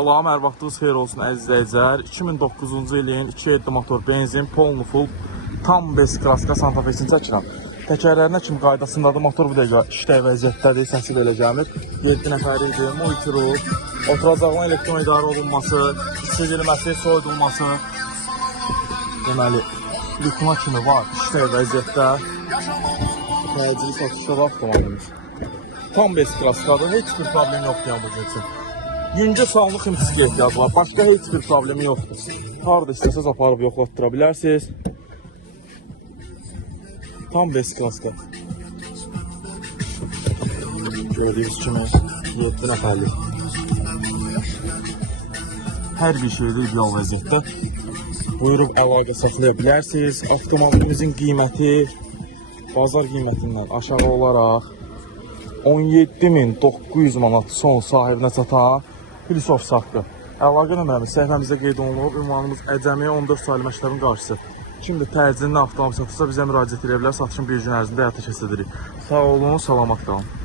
Allah'ım hər vaxtınız xeyir olsun əziz izləyicilər. 2009-cu ilin 2.7 motor benzin, polnu full, tam bes kraska Santa Fe-sini çəkirəm. Təkərlərinə kimi qaydasındadır. Motor bu dəqiqə işləy vəziyyətdədir, səsi belə gəlir. 7 nəfəri idi, monitoru, oturacağın elektron idarə olunması, çəkilməsi, soyudulması. Deməli, lütuna kimi var, işləy vəziyyətdə. Təcili satışda avtomobilimiz. Tam bes kraskadır, heç bir problem yoxdur yəni bu üçün. Yüngə salınıq imtiskə ehtiyac var. Başqa heç bir problemi yoxdur. Harada istəsəz aparıb yoxlatdıra bilərsiniz. Tam bes kraska. Gördüyünüz kimi 7 nəfərlik. Hər bir şeydə ideal vəziyyətdə. Buyurub əlaqə saxlaya bilərsiniz. Avtomobilimizin qiyməti bazar qiymətindən aşağı olaraq 17.900 manat son sahibinə çatan plus ofis haqqı. Əlaqə nömrəmiz səhifəmizdə qeyd olunub. Ünvanımız Əcəmi 14 saylı məktəbin qarşısı. Kimdə təcilli avtomobil satırsa bizə müraciət edə bilər. Satışın bir gün ərzində həyata keçiririk. Sağ olun, salamat qalın.